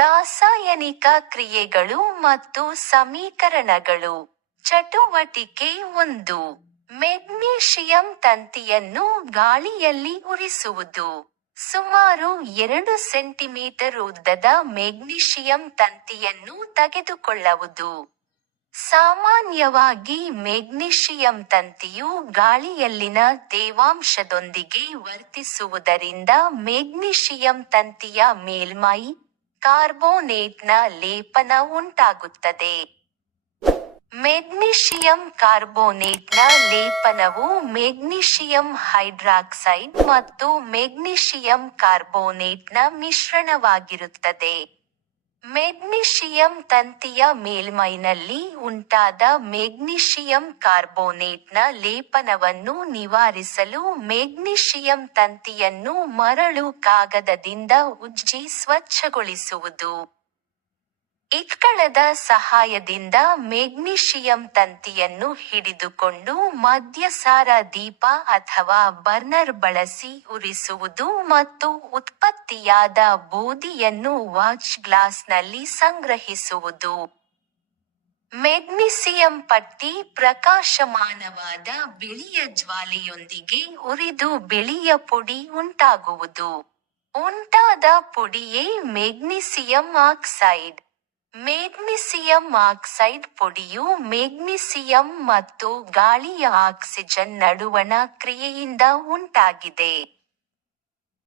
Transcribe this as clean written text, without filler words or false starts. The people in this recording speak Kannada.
ರಾಸಾಯನಿಕ ಕ್ರಿಯೆಗಳು ಮತ್ತು ಸಮೀಕರಣಗಳು. ಚಟುವಟಿಕೆ 1. ಮೆಗ್ನೀಷಿಯಂ ತಂತಿಯನ್ನು ಗಾಳಿಯಲ್ಲಿ ಉರಿಸುವುದು. ಸುಮಾರು 2 ಸೆಂಟಿಮೀಟರ್ ಉದ್ದದ ಮೆಗ್ನೀಷಿಯಂ ತಂತಿಯನ್ನು ತೆಗೆದುಕೊಳ್ಳುವುದು. ಸಾಮಾನ್ಯವಾಗಿ ಮೆಗ್ನೀಷಿಯಂ ತಂತಿಯು ಗಾಳಿಯಲ್ಲಿನ ತೇವಾಂಶದೊಂದಿಗೆ ವರ್ತಿಸುವುದರಿಂದ ಮೆಗ್ನೀಷಿಯಂ ತಂತಿಯ ಮೇಲ್ಮೈ ಕಾರ್ಬೋನೇಟ್ನ ಲೇಪನ ಉಂಟಾಗುತ್ತದೆ. ಮೆಗ್ನೀಷಿಯಂ ಕಾರ್ಬೋನೇಟ್ನ ಲೇಪನವು ಮೆಗ್ನೀಷಿಯಂ ಹೈಡ್ರಾಕ್ಸೈಡ್ ಮತ್ತು ಮೆಗ್ನೀಷಿಯಂ ಕಾರ್ಬೋನೇಟ್ನ ಮಿಶ್ರಣವಾಗಿರುತ್ತದೆ. ಮೆಗ್ನೀಷಿಯಂ ತಂತಿಯ ಮೇಲ್ಮೈನಲ್ಲಿ ಉಂಟಾದ ಮೆಗ್ನೀಷಿಯಂ ಕಾರ್ಬೋನೇಟ್ನ ಲೇಪನವನ್ನು ನಿವಾರಿಸಲು ಮೆಗ್ನೀಷಿಯಂ ತಂತಿಯನ್ನು ಮರಳು ಕಾಗದದಿಂದ ಉಜ್ಜಿ ಸ್ವಚ್ಛಗೊಳಿಸುವುದು. ಇಟ್ಕಳದ ಸಹಾಯದಿಂದ ಮೆಗ್ನೀಷಿಯಂ ತಂತಿಯನ್ನು ಹಿಡಿದುಕೊಂಡು ಮದ್ಯಸಾರ ದೀಪ ಅಥವಾ ಬರ್ನರ್ ಬಳಸಿ ಉರಿಸುವುದು ಮತ್ತು ಉತ್ಪತ್ತಿಯಾದ ಬೂದಿಯನ್ನು ವಾಚ್ ಗ್ಲಾಸ್ನಲ್ಲಿ ಸಂಗ್ರಹಿಸುವುದು. ಮೆಗ್ನೀಸಿಯಂ ಪಟ್ಟಿ ಪ್ರಕಾಶಮಾನವಾದ ಬಿಳಿಯ ಜ್ವಾಲೆಯೊಂದಿಗೆ ಉರಿದು ಬಿಳಿಯ ಪುಡಿ ಉಂಟಾಗುವುದು. ಉಂಟಾದ ಪುಡಿಯೇ ಮೆಗ್ನೀಸಿಯಂ ಆಕ್ಸೈಡ್. ಮೆಗ್ನೀಸಿಯಂ ಆಕ್ಸೈಡ್ ಪುಡಿಯು ಮೆಗ್ನೀಸಿಯಂ ಮತ್ತು ಗಾಳಿಯ ಆಕ್ಸಿಜನ್ ನಡುವಣ ಕ್ರಿಯೆಯಿಂದ ಉಂಟಾಗಿದೆ.